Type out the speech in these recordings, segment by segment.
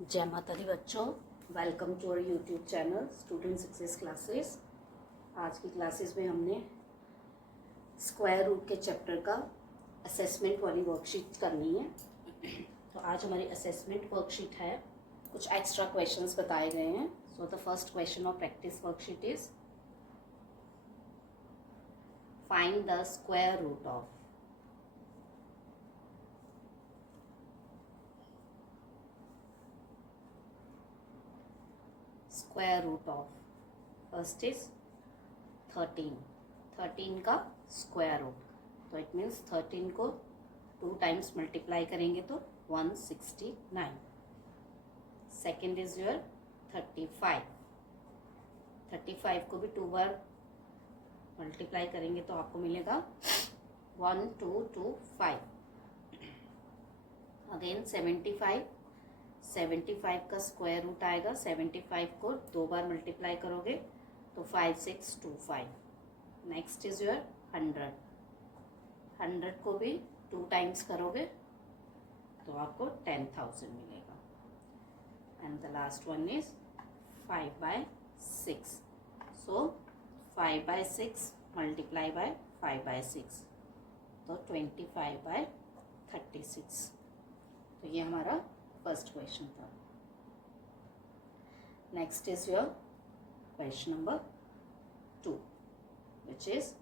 जय माता दी बच्चों, welcome to our YouTube channel student success classes. आज की क्लासेस में हमने स्क्वायर रूट के चैप्टर का असेसमेंट वाली वर्कशीट करनी है। तो आज हमारी असेसमेंट वर्कशीट है, कुछ एक्स्ट्रा क्वेश्चंस बताए गए हैं। So the first question of practice worksheet is find the square root of square root of first is 13 का स्क्वायर रूट। तो इट मीन्स 13 को 2 टाइम्स मल्टीप्लाई करेंगे तो 169। सेकेंड इज योर 35 को भी 2 बार मल्टीप्लाई करेंगे तो आपको मिलेगा 1225। अगेन 75 का स्क्वायर रूट आएगा। 75 को 2 बार मल्टीप्लाई करोगे तो 5625। नेक्स्ट इज योर 100 को भी 2 टाइम्स करोगे तो आपको 10,000 मिलेगा। And the last one is 5/6। So 5/6 multiply by 5/6 तो 25/36। तो ये हमारा फर्स्ट क्वेश्चन था। Next is your question number 2, which is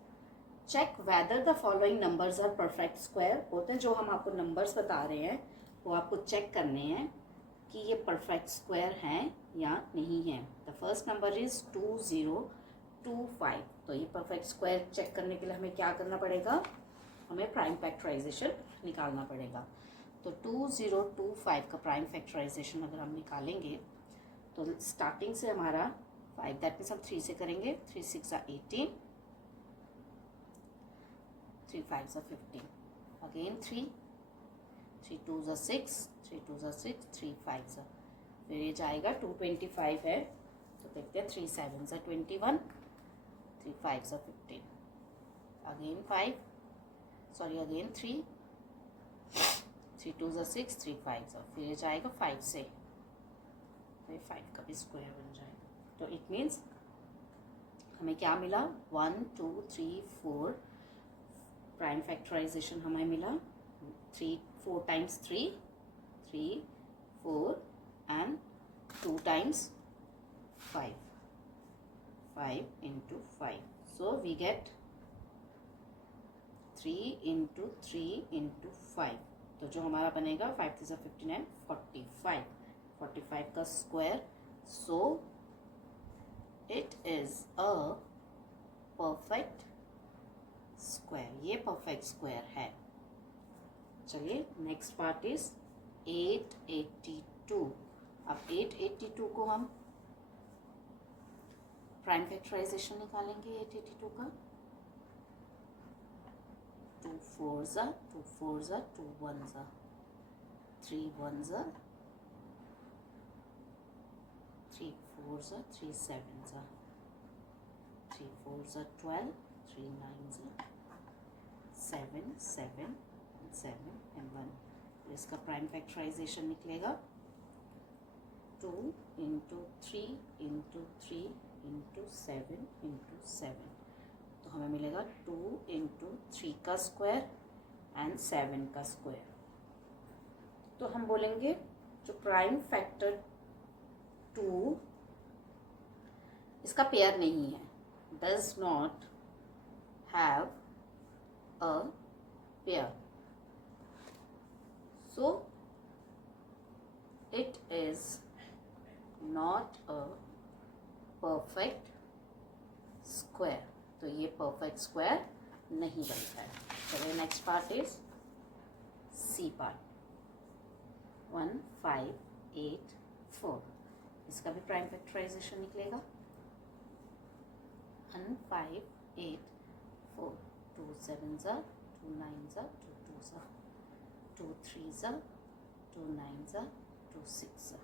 check whether the following numbers are perfect square. होते हैं जो हम आपको नंबर्स बता रहे हैं वो आपको चेक करने हैं कि ये परफेक्ट स्क्वायर हैं या नहीं है। The first number is 2025। तो ये परफेक्ट स्क्वायर चेक करने के लिए हमें क्या करना पड़ेगा, हमें प्राइम फैक्टराइजेशन निकालना पड़ेगा। तो 2025 का प्राइम फैक्टराइजेशन अगर हम निकालेंगे तो स्टार्टिंग से हमारा 5, दैट मीन्स हम 3 से करेंगे। 3 6 18, 3 5 15, अगेन 3 2 6, 3 2 6, 3 5 फिर ये जाएगा 225 है तो देखते हैं 3 7 21, 3 5 15, अगेन 3 3 2 6, 3 5 फिर ये जाएगा 5 से, तो ये 5 का भी स्क्वायर बन जाएगा। तो इट मीन्स हमें क्या मिला, 1 2 3 4 प्राइम फैक्टराइजेशन हमें मिला 4 times 3 4 and 2 times 5 into 5। So we get 3 into 3 into 5। तो जो हमारा बनेगा 5 3 59 45 का square. So it is a perfect square. ये परफेक्ट स्क्वायर है। चलिए नेक्स्ट पार्ट इज 882। अब 882 को हम प्राइम फैक्टराइजेशन निकालेंगे 882 का। 2 4s 2 4s 2 1s 3 1s 3 4s 3 7s 3 4s 12, 3 9s 7 7 7 and 1। तो इसका प्राइम फैक्टराइजेशन निकलेगा 2 into 3 into 3 into 7 into 7। तो हमें मिलेगा 2 into 3 का स्क्वायर एंड 7 का स्क्वायर। तो हम बोलेंगे जो प्राइम फैक्टर 2 इसका पेयर नहीं है, does not have a pair. So it is not a perfect square. तो ये परफेक्ट स्क्वायर नहीं बनता है। चलिए next part is C part 1 5 8 4। इसका भी प्राइम फैक्टराइजेशन निकलेगा 1 5 8 4, 2 7s 2 9s 2 2s 2 3s 2 9s 2 6,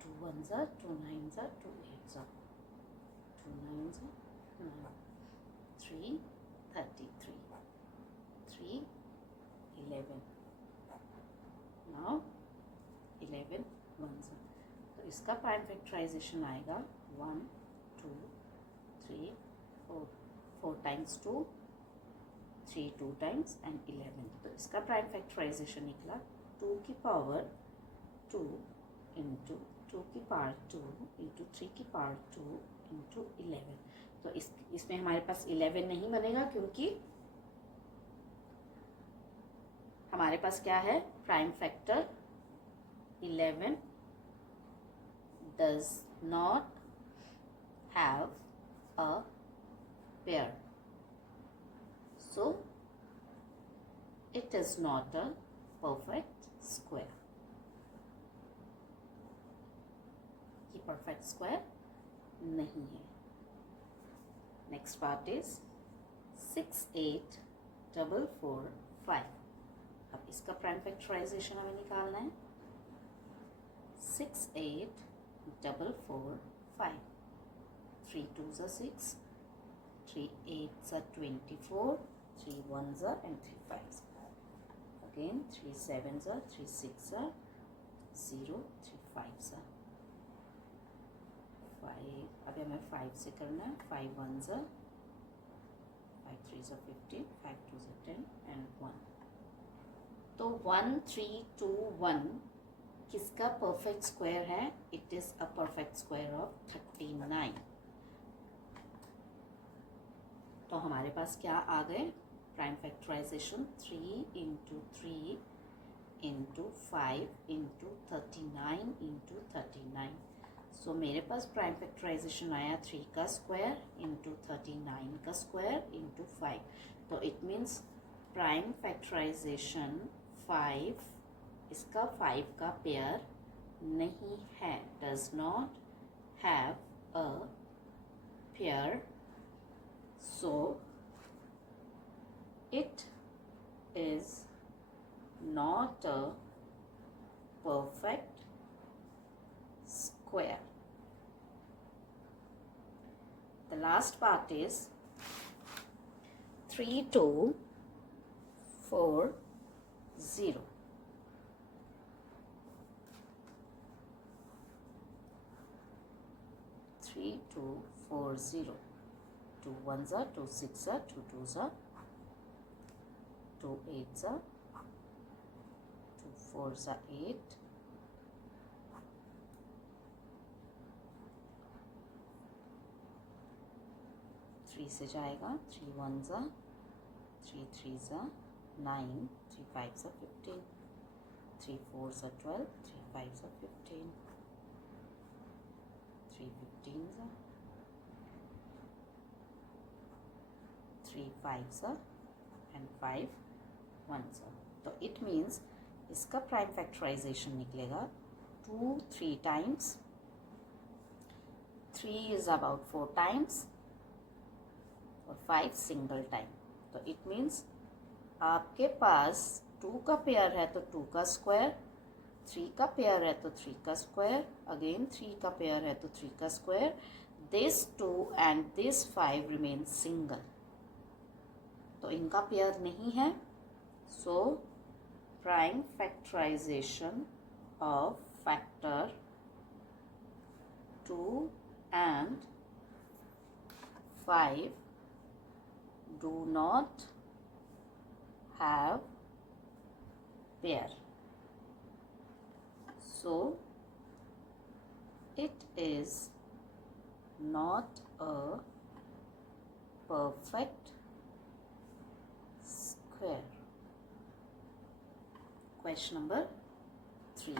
2 1s 2 9s 2 8s 2 9s 9, 3 33, 3 11। Now 11 इसका प्राइम फैक्टराइजेशन आएगा 1 2 3 4 4 टाइम्स 2 3 2 टाइम्स एंड 11। तो इसका प्राइम फैक्टराइजेशन निकला 2 की पावर 2 इंटू 2 की पावर 2 इंटू 3 की पावर 2 इंटू 11। तो इसमें हमारे पास 11 नहीं बनेगा क्योंकि हमारे पास क्या है, prime factor 11 does not have a pair, so it is not a perfect square। ये perfect square नहीं है। Next part is 6 8 4 4 5। अब इसका प्राइम फैक्टराइजेशन हमें निकालना है। 6 8 4 4 5। 3 2s are 6, 3 8s are 24, 3 1s are and 3 5s are। Again 3 7s are, 3 6s are 0, 3 5s are 5। अभी हमें 5 से करना है। 5 1s are, 5 3s are 15, 5 2s are 10 and 1। तो 1 3 2 1 किसका परफेक्ट स्क्वायर है? It is a perfect square of 39। तो हमारे पास क्या आ गए? Prime factorization 3 into 3 into 5 into 39 into 39। So मेरे पास प्राइम फैक्टराइजेशन आया 3 का स्क्वायर इंटू 39 का स्क्वायर इंटू 5। तो इट मीन्स प्राइम फैक्टराइजेशन 5, इसका 5 का पेयर नहीं है, does not have a pair, so it is not a perfect square. The last part is 3 2 4 0। 3 2 4 0। 2 1s are, 2 6s are, 2 2s are, 2 8s are, 2 4s are 8, 3 से जाएगा, 3 1s are, 3 3s are 9, 3 5s are 15, 3 4s are 12, 3 5s are 15, 3 15s are, 3 5s are and 5 1s are। तो it means इसका prime factorisation निकलेगा 2 3 times, 3 is about 4 times और 5 single time. तो it means आपके पास 2 का pair है तो 2 का स्क्वायर, 3 का पेयर है तो 3 का स्क्वायर, अगेन 3 का पेयर है तो 3 का square, this 2 and this 5 remain single. तो इनका पेयर नहीं है, so prime factorization of factor 2 and 5 do not have pair, so it is not a perfect square। Question number 3,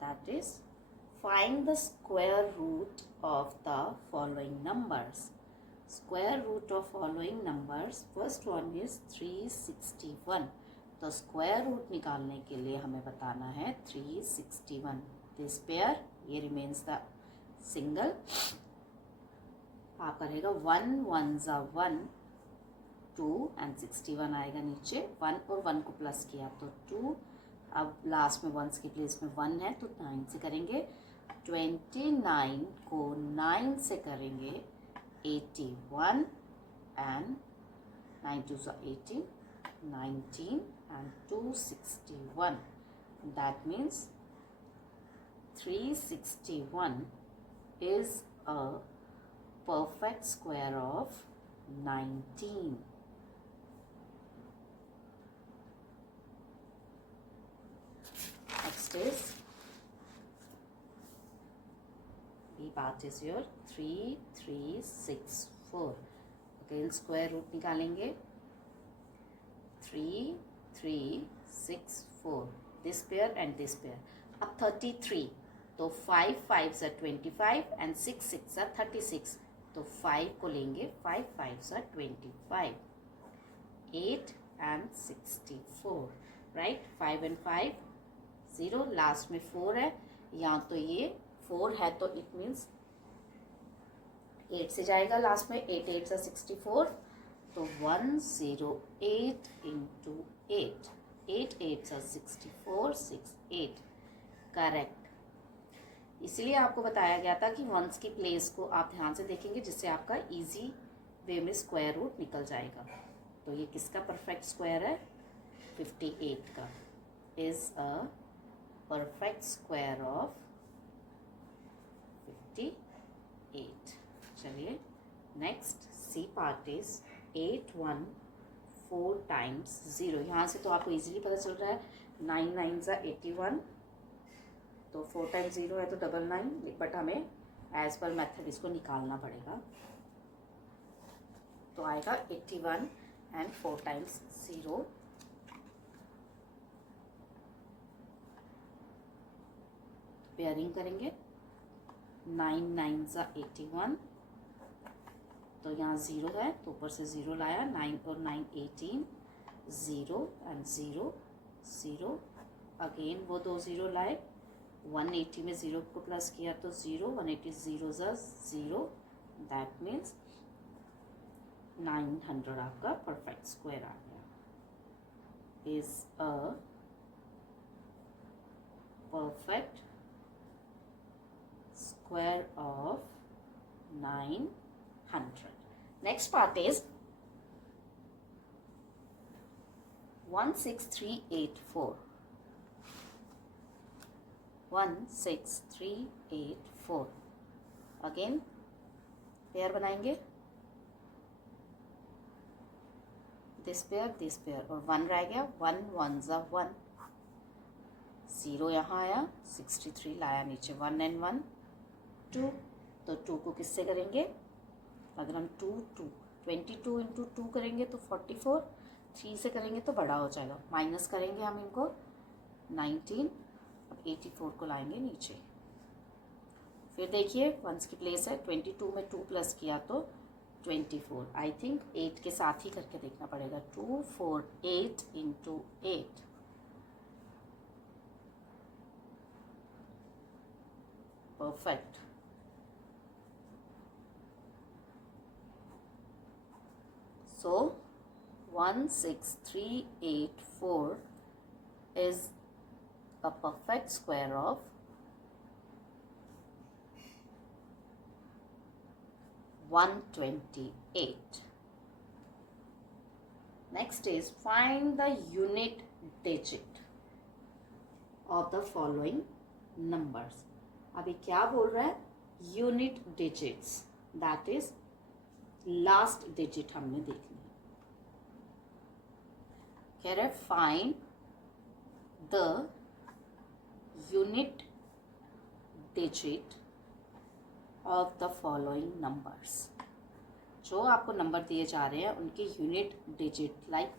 that is find the square root of the following numbers। Square root of following numbers, first one is 361। तो square root निकालने के लिए हमें बताना है 361। This pair, ये remains the single. आपका रहेगा 1 1s are 1, 2 एंड 61 आएगा नीचे। 1 और 1 को प्लस किया तो 2, अब लास्ट में 1s के प्लेस में 1 है तो 9 से करेंगे। 29 को 9 से करेंगे 81 and 9 2s are 18, 19 and 261। That means 361 is a perfect square of 19. Next is B part is your 3364. Again square root निकालेंगे 3364. This pair and this pair. अब 33 तो 5 5s are 25 and 6 6 are 36. तो 5 को लेंगे 5 5s are 25. 8 and 64. Right? 5 and 5 0. Last में 4 है. यहाँ तो ये 4 है तो इट मीन्स 8 से जाएगा लास्ट में. 8 8 are 64. तो 108 into 8. 8 8 are 64. 6 8. करेक्ट. इसलिए आपको बताया गया था कि वंस की प्लेस को आप ध्यान से देखेंगे जिससे आपका इजी वे में स्क्वायर रूट निकल जाएगा. तो ये किसका परफेक्ट स्क्वायर है? 58 का. Is a perfect square of 58. चलिए next C part is 814 times 0. यहाँ से तो आपको इजीली पता चल रहा है. 9 9s are 81. तो 4 टाइम्स 0 है तो 99. बट हमें एज पर मेथड इसको निकालना पड़ेगा. तो आएगा 81 एंड 4 टाइम्स 0. पेयरिंग करेंगे. 9 9s are 81. तो यहाँ 0 है तो ऊपर से 0 लाया. 9 और 9 18. 0 एंड 0 0. अगेन वो 2 0 लाए. 180 में 0 को प्लस किया तो 0. 180 0s are 0. दैट मीन्स 900 आपका परफेक्ट स्क्वायर आ गया. Is a perfect square of 900. Next part is 16384. 16384. Again pair बनाएंगे. दिस पेयर और 1 रह गया. 1 1s are 1. 0 यहाँ आया. 63 लाया नीचे. 1 and 1 2. तो 2 को किससे करेंगे? अगर हम 22 इंटू 2 करेंगे तो 44. 3 से करेंगे तो बड़ा हो जाएगा. माइनस करेंगे हम इनको 19. अब 84 को लाएंगे नीचे. फिर देखिए वंस की प्लेस है. 22 में 2 प्लस किया तो 24. आई थिंक 8 के साथ ही करके देखना पड़ेगा. 248 into 8. Perfect. So 16384 is a perfect square of 128. Next is find the unit digit of the following numbers. अभी क्या बोल रहा है? Unit digits. That is last digit हमने देखनी है. कह रहे find the unit digit of the following numbers. जो आपको नंबर दिए जा रहे हैं उनके यूनिट डिजिट लाइक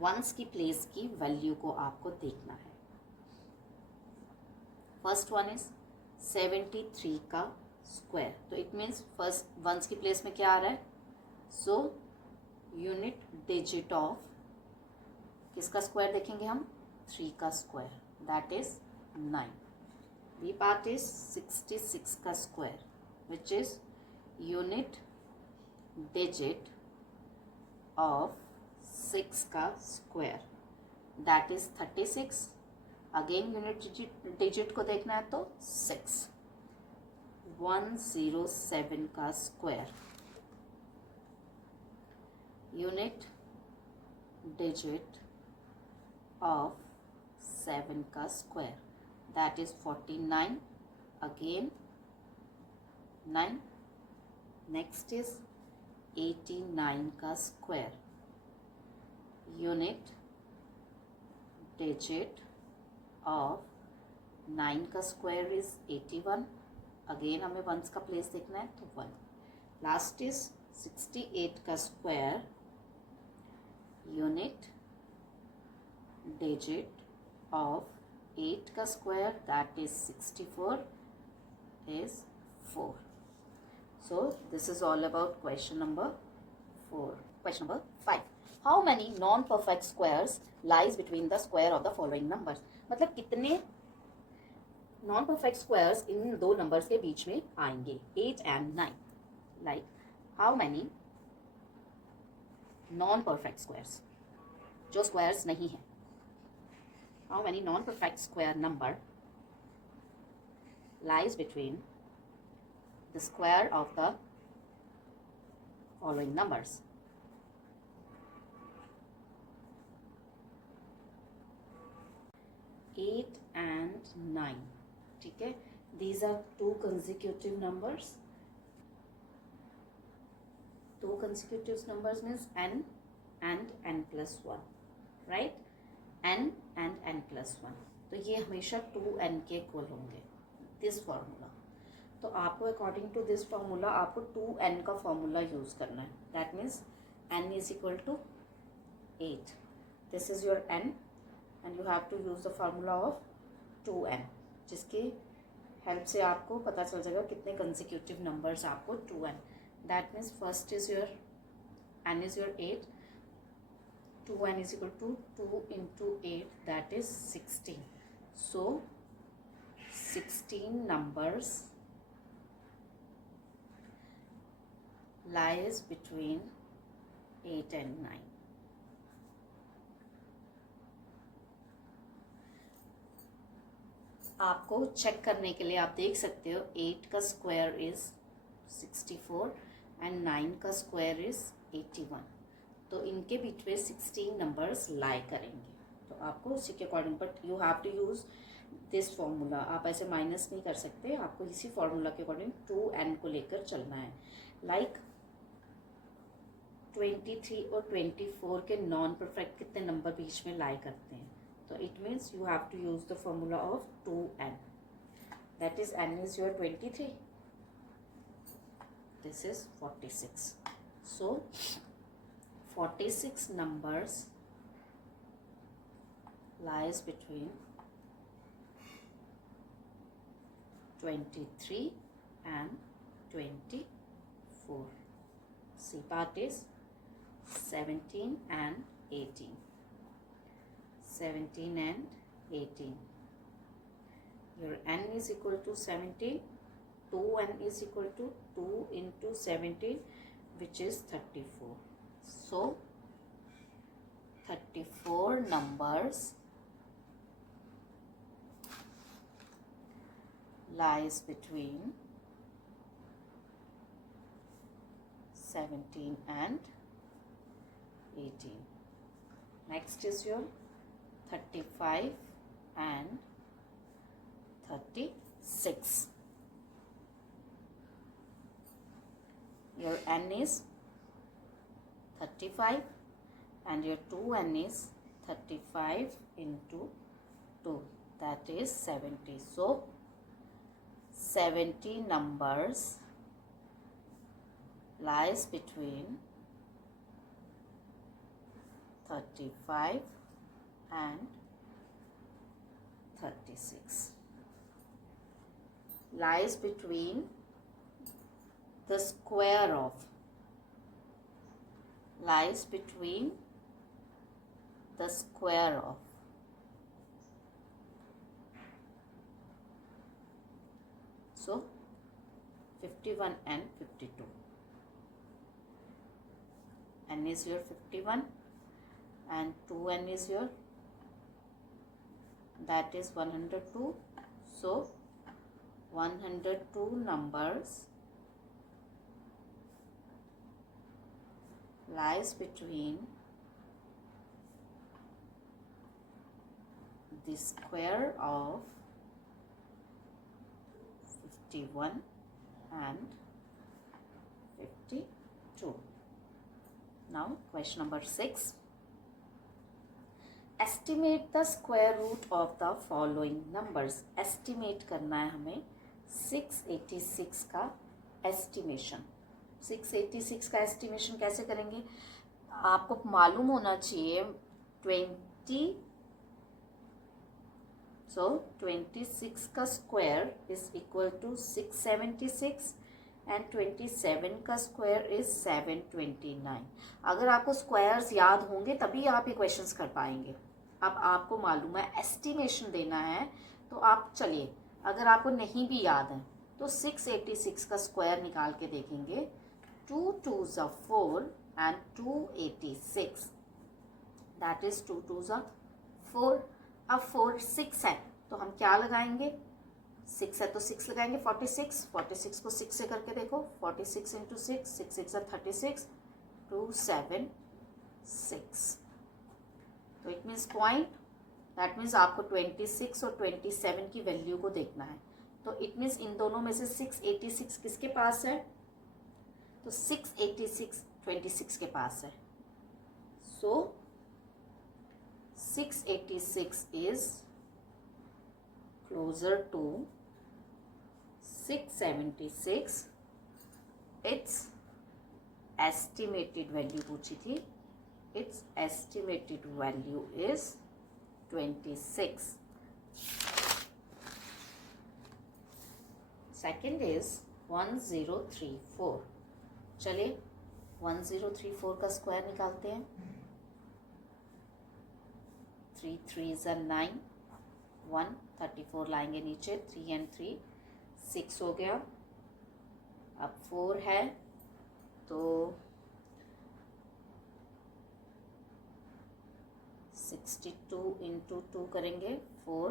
वंस की प्लेस की वैल्यू को आपको देखना है. फर्स्ट वन इज 73 का स्क्वायर. तो इट मीन्स फर्स्ट वंस की प्लेस में क्या आ रहा है? सो यूनिट डिजिट ऑफ किसका स्क्वायर देखेंगे हम? 3 का square. That is 9. B part is 66 का square which is unit digit of 6 का square. That is 36. Again unit digit को देखना है तो 6. 107 का स्क्वायर. यूनिट डिजिट ऑफ 7 का square. That is 49. again 9. Next is 89 का स्क्वायर, यूनिट digit of 9 का स्क्वायर इज 81. अगेन हमें वंस का प्लेस देखना है तो 1. लास्ट इज 68 का स्क्वायर, यूनिट digit of 8 का square that is 64 is 4. So this is all about question number 4. Question number 5. How many non-perfect squares lies between the square of the following numbers? मतलब कितने non-perfect squares इन दो numbers के बीच में आएंगे, 8 and 9. Like how many non-perfect squares, जो squares नहीं है, how many non-perfect square number lies between the square of the following numbers? Eight and 9. ठीक है, these are two consecutive numbers. Two consecutive numbers means n and n plus 1, right? n and n plus 1. तो ये हमेशा 2n के equal होंगे, this formula. तो आपको according to this formula आपको 2n का फॉर्मूला यूज करना है. That means n is equal to 8. This is your n and you have to use the formula of 2n, जिसकी हेल्प से आपको पता चल जाएगा कितने consecutive numbers आपको 2n. That means first is your n is your 8, 2n is equal to 2 into 8, that is 16. So 16 numbers lies between 8 and 9. आपको check करने के लिए आप देख सकते हो 8 का स्क्वायर इज 64 एंड 9 का स्क्वायर इज 81. तो इनके बीच में 16 नंबर्स लाई करेंगे. तो आपको उसी के according, but you have to use this formula. आप ऐसे माइनस नहीं कर सकते, आपको इसी फॉर्मूला के अकॉर्डिंग 2n को लेकर चलना है. लाइक 23 और 24 के नॉन परफेक्ट कितने नंबर बीच में लाई करते हैं? So it means you have to use the formula of 2n. That is n is your 23. This is 46. So 46 numbers lies between 23 and 24. C part is 17 and 18. 17 and 18. Your n is equal to 17. 2n is equal to 2 into 17, which is 34. So 34 numbers lies between 17 and 18. Next is your 35 and 36. Your n is 35 and your 2n is 35 into 2, that is 70. So 70 numbers lies between 35 and 36. Lies between the square of, lies between the square of. So 51 and 52. N is your 51 and 2n is your, that is 102. So 102 numbers lies between the square of 51 and 52. Now question number 6. Estimate the square root of the following numbers. Estimate करना है हमें 686 का estimation. 686 का estimation कैसे करेंगे? आपको मालूम होना चाहिए 20, so 26 का square is equal to 676 and 27 का स्क्वायर इज 729. अगर आपको स्क्वायर्स याद होंगे तभी आप ये क्वेश्चंस कर पाएंगे. अब आपको मालूम है एस्टिमेशन देना है, तो आप चलिए, अगर आपको नहीं भी याद है तो 686 का स्क्वायर निकाल के देखेंगे. 2 2s are 4 and 286, that is 2 2s are 4. अब 4 6 है तो हम क्या लगाएंगे? 6 है तो 6 लगाएंगे. 46 को 6 से करके देखो. 46 इंटू 6, 6 6 36, 276. तो it means point. That means आपको 26 और 27 की वैल्यू को देखना है. तो इट मीन्स इन दोनों में से 686 किसके पास है? तो 686 26 के पास है. सो 686 is closer to 676. Its estimated value पूछी थी. Its estimated value is 26. Second is 1034. चलिए 1034 का स्क्वायर निकालते हैं. 3 3s are 9, 1 34 लाएंगे नीचे. 3 and 3 6 हो गया. अब 4 है तो 62 इंटू 2 करेंगे. 4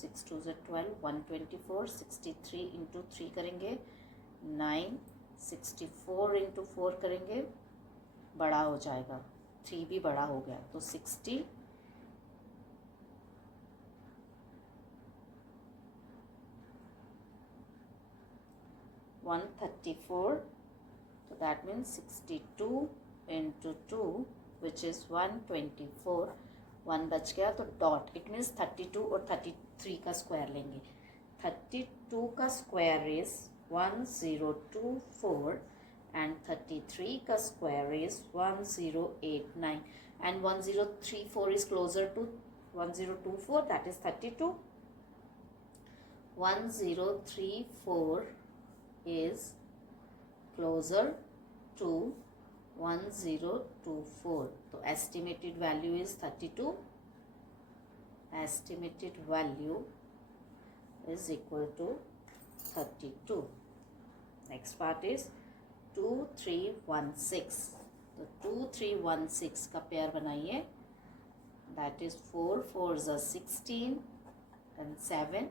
6 2s are 12, 124. 63 इंटू 3 करेंगे 9. 64 इंटू 4 करेंगे, बड़ा हो जाएगा. 3 भी बड़ा हो गया तो 60. 134. So that means 62 into 2 which is 124. 1 बच गया तो डॉट. इट मीन्स 32 और 33 का स्क्वायर लेंगे. 32 का स्क्वायर इज 1024 and 33 का square is 1089 and 1034 is closer to 1024, that is 32. 1034 is closer to 1024. So estimated value is 32. Estimated value is equal to 32. Next part is 2316. तो 2316 का पेयर बनाइए. That is 4 4s are 16 and 7.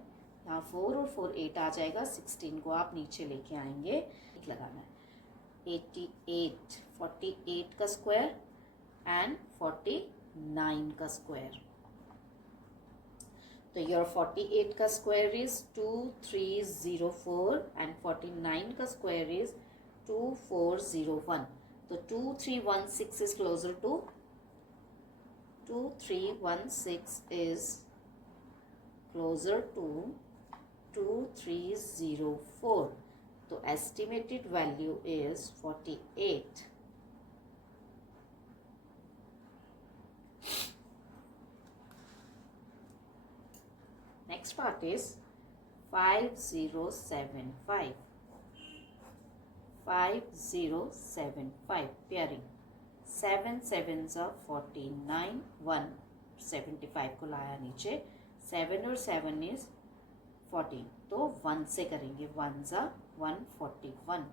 यहाँ 4 और 4 8 आ जाएगा. 16 को आप नीचे लेके आएंगे. एक लगाना है. 88 48 का स्क्वायर एंड 49 का स्क्वायर. तो योर 48 का स्क्वायर इज 2304 एंड 49 का स्क्वायर इज 2401. तो 2316 is closer to 2316 is closer to 2304. So estimated value is 48. Next part is 5075. 5075 pairing. 7 7s are 49. 1 75 को लाया नीचे. 7 और 7 is 14. तो 1 से करेंगे. 1s are 141.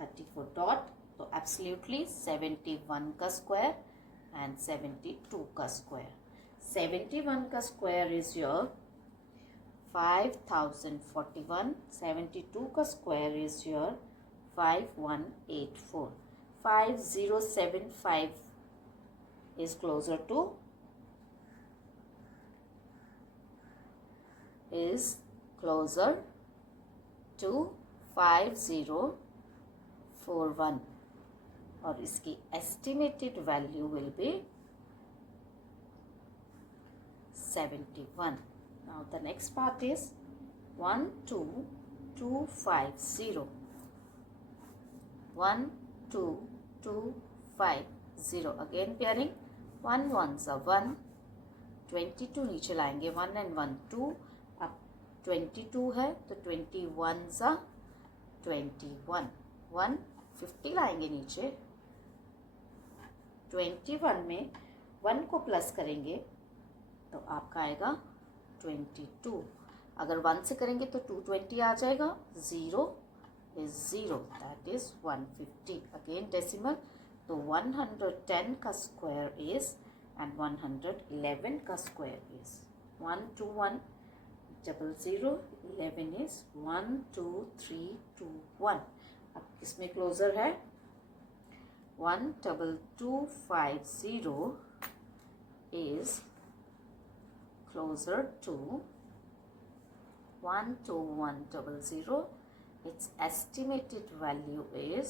34 डॉट. तो एब्सोल्युटली 71 का स्क्वायर एंड 72 का स्क्वायर. 71 का स्क्वायर इज योर 5041. 72 का square is your 5184. 5075 is closer to 225041 और इसकी estimated value will be 71. Now the next part is 12250. 12250. Again pairing 1 ones are 1, 22 नीचे लाएंगे 1 and 1 2. अब 22 है तो 21 are 21. 150 लाएंगे नीचे. 21 में 1 को प्लस करेंगे तो आपका आएगा 22. अगर 1 से करेंगे तो 220 आ जाएगा. 0 is 0, that is 150. Again decimal, तो 110 का स्क्वायर इज एंड 111 का स्क्वायर इज 12100. 11 इज 12321. अब इसमें क्लोजर है 12250 is closer to 12100. Its estimated value is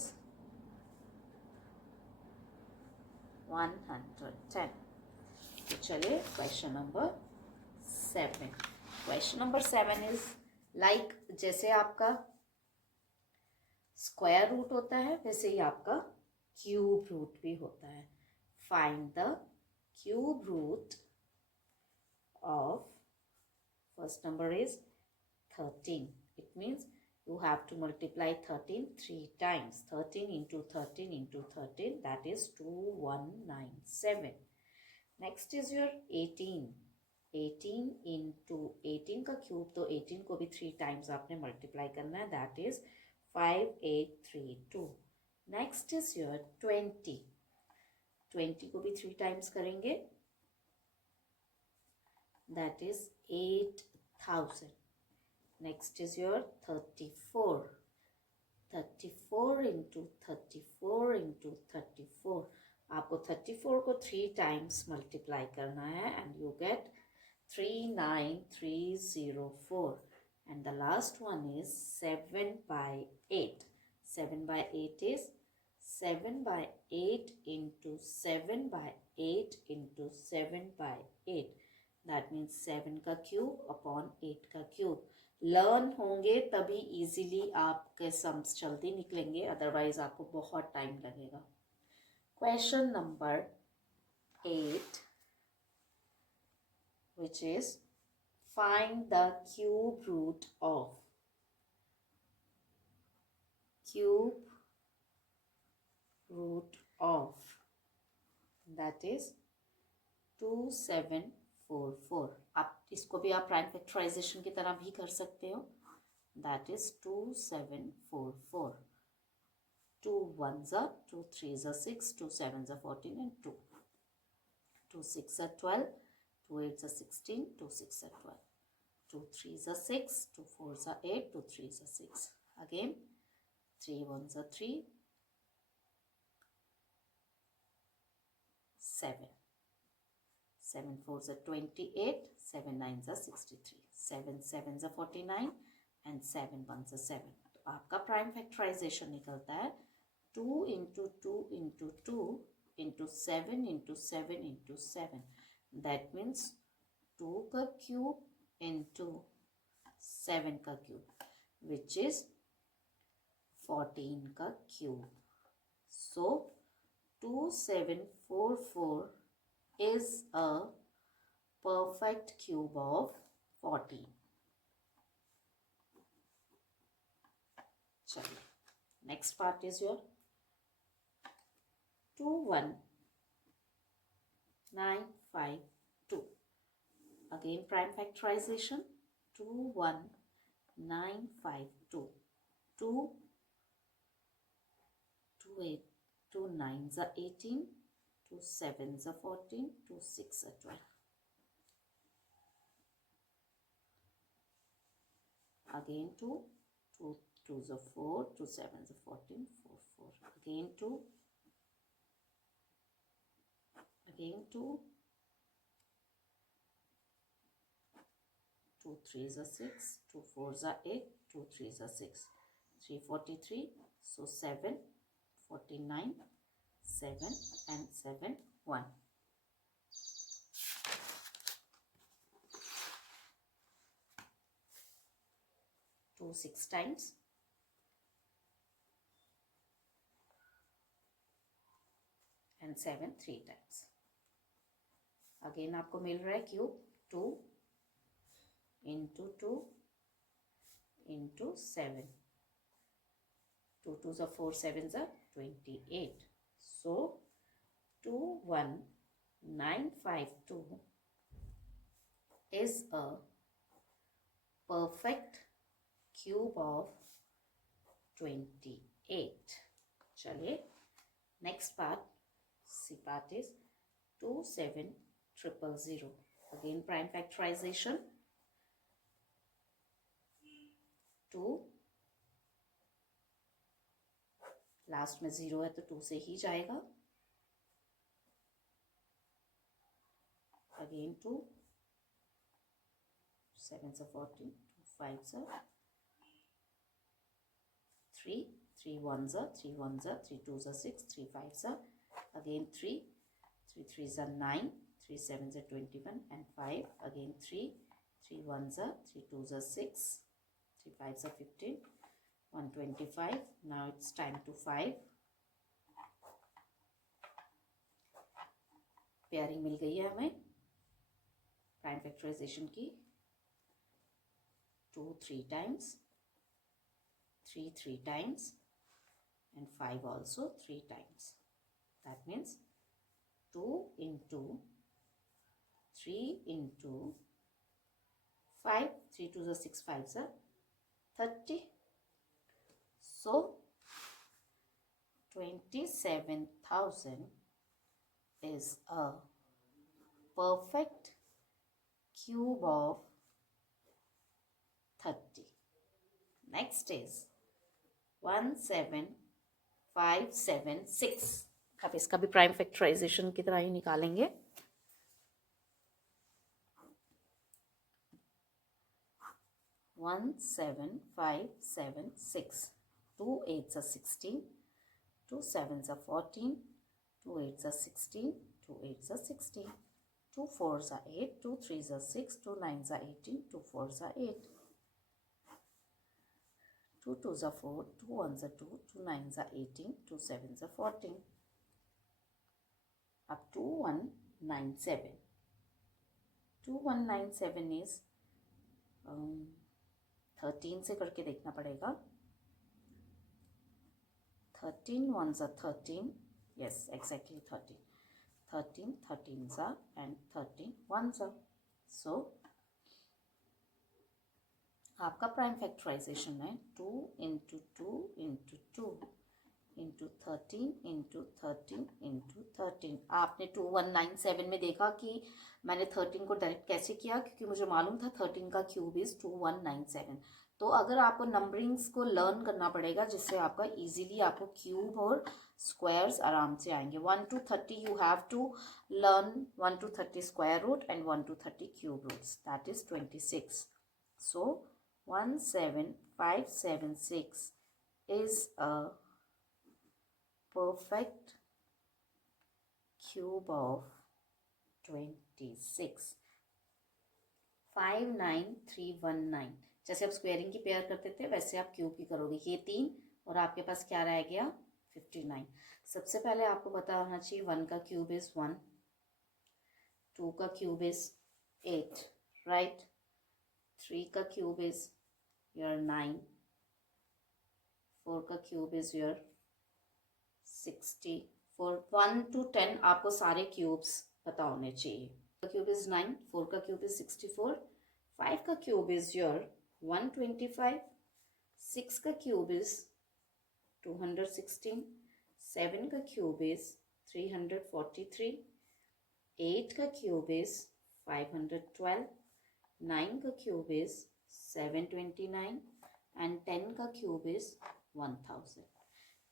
110. तो चलिए question number 7. Question number 7 is like जैसे आपका स्क्वायर रूट होता है वैसे ही आपका क्यूब रूट भी होता है. Find the cube root of first number is 13. It means you have to multiply 13 3 times. 13 into 13 into 13, that is 2197. Next is your 18. 18 into 18 का क्यूब तो 18 को भी 3 times आपने multiply करना है, that is 5832. Next is your 20. 20 को भी 3 times करेंगे, that is 8000. Next is your 34. 34 into 34 into 34. आपको 34 को 3 times multiply करना है and you get 39304. And the last one is 7 by 8. 7 by 8 is 7 by 8 into 7 by 8 into 7 by 8. That means 7 का cube upon 8 का cube. Learn होंगे तभी easily आपके sums जल्दी निकलेंगे, अदरवाइज आपको बहुत टाइम लगेगा. Question number 8 which is find the cube root of that is 2744. आप इसको भी आप प्राइम फैक्टराइजेशन की तरह भी कर सकते हो. That is 2744. 2 1s are 2 3s are 6, 2 7s are 14 and 2. 2 6 are 12, 2 8s are 16, 2 6 are 12. 2 3s are 6, 2 4s are 8, 2 3s are 6. Again 3 1s are 3, 7. 7 4s are 28, 7 9s are 63, 7 7s are 49 and 7 1s are 7. तो आपका prime factorisation निकलता है 2 into 2 into 2 into 7 into 7 into 7. That means 2 का cube into 7 का cube which is 14 का cube. So 2744 is a perfect cube of 14. चलिए next part is your 21952. Again prime factorization. 21952. 2 8 2 9s are 18, 2 7s are 14, 2 6 are 12. Again 2 2s are 4, 2 7s are 14, 4 4. Again 2 2 3s are 6, 2 4s are 8, 2 3s are 6, 343. So 7, 49, 7 and 7, 1. 2 6 times. And 7 3 times. Again आपको मिल रहा है cube 2 into 2 into 7. 2 2s are 4, 7s are 28. So 21952 is a perfect cube of 28. चलिए next part, C part is 27000. Again prime factorization. 2 last में 0 है तो 2 से ही जाएगा. Again 2, 7s are 14, 2 5s are 3, 3 1s are 3 1s are 3 2s are 6, 3 5s are again 3, 3 3s are 9, 3 7s are 21 and 5. Again 3, 3 1s are 3 2s are 6, 3 5s are 15, 125. Now it's time to 5. Pairing मिल गई है हमें prime factorisation की. 2 3 times, 3 3 times and 5 also 3 times. That means 2 into 3 into 5, 3 2s are 6, 5s are 30. So 27,000 is a perfect cube of 30. Next is 17576. अब इसका भी prime factorisation की तरह ही निकालेंगे. 17576. 2 8s are 16, 2 7s are 14, 2 8s are 16, 2 8s are 16, 2 4s are 8, 2 3s are 6, 2 9s are 18, 2 4s are 8, 2 2s are 4, 2 1s are 2, 2 9s are 18, 2 7s are 14. Up to 2197. 2197 is 13 से करके देखना पड़ेगा. 13 1s are 13. Yes, exactly 13. 13 13s are and 13 1s are. So आपका prime factorisation है 2 into 2 into 2 into 13 into 13 into 13. आपने 2197 में देखा कि मैंने 13 को डायरेक्ट कैसे किया, क्योंकि मुझे मालूम था 13 का क्यूब इज 2197. तो अगर आपको नंबरिंग्स को लर्न करना पड़ेगा जिससे आपका इजीली आपको क्यूब और स्क्वायर्स आराम से आएंगे. 1 to 30 you have to learn 1 to 30 square root and 1 to 30 cube roots. That is 26. So 17576 is a perfect cube of 26. 59319. जैसे आप स्क्वायरिंग की पेयर करते थे वैसे आप क्यूब की करोगे. ये 3 और आपके पास क्या रह गया 59. सबसे पहले आपको पता होना चाहिए 1 का क्यूब इज 1, 2 का क्यूब इज 8, राइट. 3 का क्यूब इज योर 9, 4 का क्यूब इज योर 60. 1 to 10 आपको सारे क्यूब्स पता होने चाहिए. का क्यूब इज 9, 4 का क्यूब इज 64, 5 का क्यूब इज योर 125, 6 का क्यूब इज 216, 7 का क्यूब इज 343, 8 का क्यूब इज 512, 9 का क्यूब इज 729 एंड 10 का क्यूब इज 1000.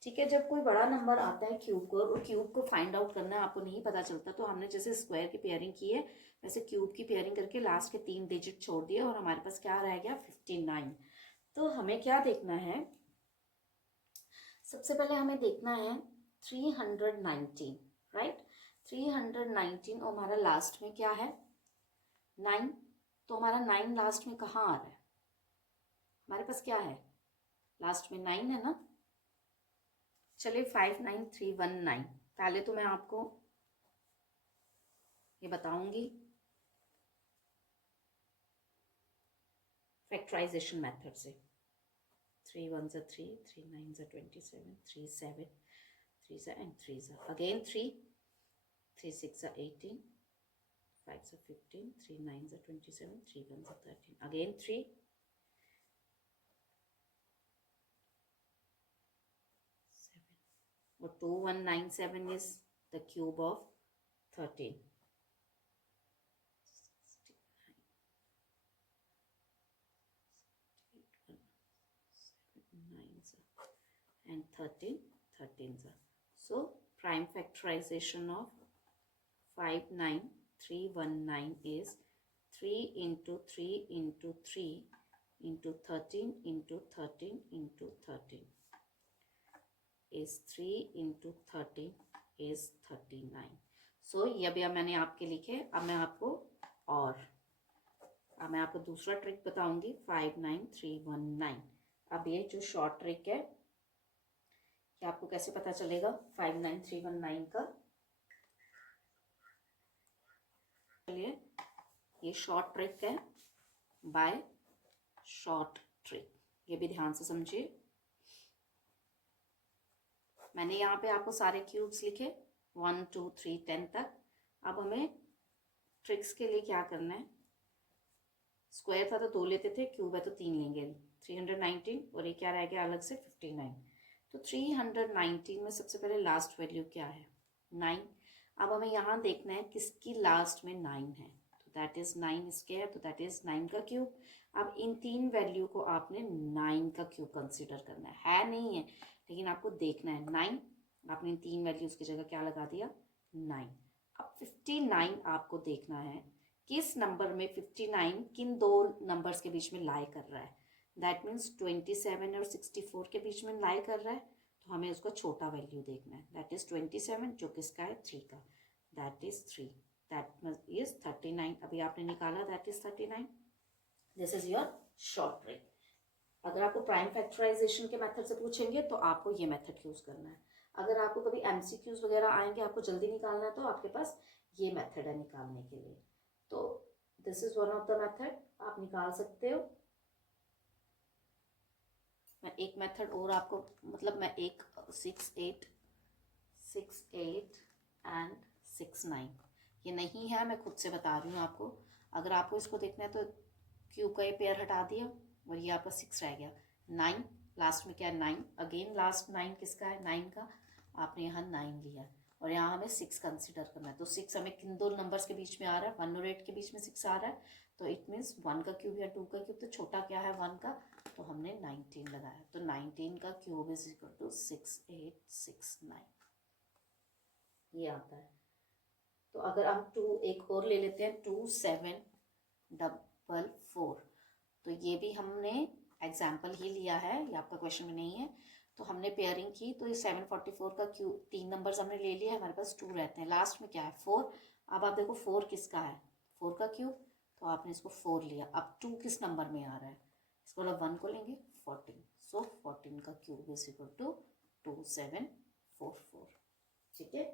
ठीक है. जब कोई बड़ा नंबर आता है क्यूब को और क्यूब को फाइंड आउट करना है आपको नहीं पता चलता, तो हमने जैसे स्क्वायर की पेयरिंग की है वैसे क्यूब की पेयरिंग करके लास्ट के 3 डिजिट छोड़ दिए और हमारे पास क्या रह गया 59. तो तो हमें क्या देखना है, सबसे पहले हमें देखना है 319, राइट। 319 और हमारा लास्ट में क्या है 9, तो हमारा 9 लास्ट में कहाँ आ रहा है, हमारे पास क्या है लास्ट में 9 है ना। चलिए 59319, पहले तो मैं आपको ये बताऊंगी फैक्टराइजेशन मेथड से। 3 1 3, 3 9 27, 3 7, 3 and 3 again 3, 3 6 18, 5 15, 3 9 27, 3 1 13, again 3, 7, or 2197 is the cube of 13. And 13, 13. So prime factorization of 59319 is 3 into 3 into 3 into 13 into 13 into 13 is 3 into 13 is 39. So ये अभी मैंने आपके लिखे, अब मैं आपको दूसरा ट्रिक बताऊंगी 59319। अब ये जो शॉर्ट ट्रिक है कि आपको कैसे पता चलेगा 59319 का, चलिए ये शॉर्ट ट्रिक है बाय शॉर्ट ट्रिक, ये भी ध्यान से समझिए। मैंने यहाँ पे आपको सारे क्यूब्स लिखे 1 2 3 10 तक। अब हमें ट्रिक्स के लिए क्या करना है, स्क्वायर था तो 2 लेते थे, क्यूब है तो 3 लेंगे, 319 और ये क्या रह गया अलग से 59। तो 319 में सबसे पहले लास्ट वैल्यू क्या है 9। अब हमें यहाँ देखना है किसकी लास्ट में 9 है, तो दैट इज 9 इसके है, तो दैट इज 9 का क्यूब। अब इन 3 वैल्यू को आपने 9 का क्यूब कंसिडर करना है नहीं है, लेकिन आपको देखना है 9, आपने इन 3 वैल्यूज की जगह क्या लगा दिया 9। अब 59 आपको देखना है किस नंबर में 59 किन दो नंबर्स के बीच में लाई कर रहा है, दैट मीन्स 27 और 64 के बीच में लाई कर रहा है, तो हमें उसका छोटा वैल्यू देखना है, दैट इज 27 जो किसका है 3 का, दैट इज 3, दैट इज 39। अभी आपने निकाला that is 39। This is your short trick. अगर आपको प्राइम फैक्टराइजेशन के मेथड से पूछेंगे तो आपको ये मेथड यूज करना है। अगर आपको कभी एमसीक्यूज वगैरह आएंगे, आपको जल्दी निकालना है, तो आपके पास ये मेथड है निकालने के लिए। तो this is one of the method, आप निकाल सकते हो। मैं एक मेथड और आपको, मतलब मैं एक 6 8 एंड 6 9, ये नहीं है, मैं खुद से बता रही हूँ आपको। अगर आपको इसको देखना है तो क्यूब का ये पेयर हटा दिया और ये आपका 6 रह गया, 9 लास्ट में क्या है 9, अगेन लास्ट 9 किसका है 9 का, आपने यहाँ 9 लिया और यहाँ हमें 6 कंसिडर करना है। तो 6 हमें किन दो नंबर्स के बीच में आ रहा है 1 और 8 के बीच में 6 आ रहा है, तो इट मीन्स 1 का क्यूब या 2 का क्यूब, तो छोटा क्या है 1 का, तो हमने 19 लगाया, तो 19 का क्यूब इज इक्वल टू 6869, ये आता है। तो अगर हम 2 एक और ले लेते हैं 2744, तो ये भी हमने एग्जाम्पल ही लिया है, ये आपका क्वेश्चन में नहीं है। तो हमने पेयरिंग की, तो ये 744 का क्यूब 3 नंबर्स हमने ले लिया है, हमारे पास 2 रहते हैं, लास्ट में क्या है 4। अब आप देखो 4 किसका है 4 का क्यूब, तो आपने इसको 4 लिया। अब 2 किस नंबर में आ रहा है, इसको 1 को लेंगे 14, सो 14 का क्यूब इज इक्वल टू 2744, ठीक है।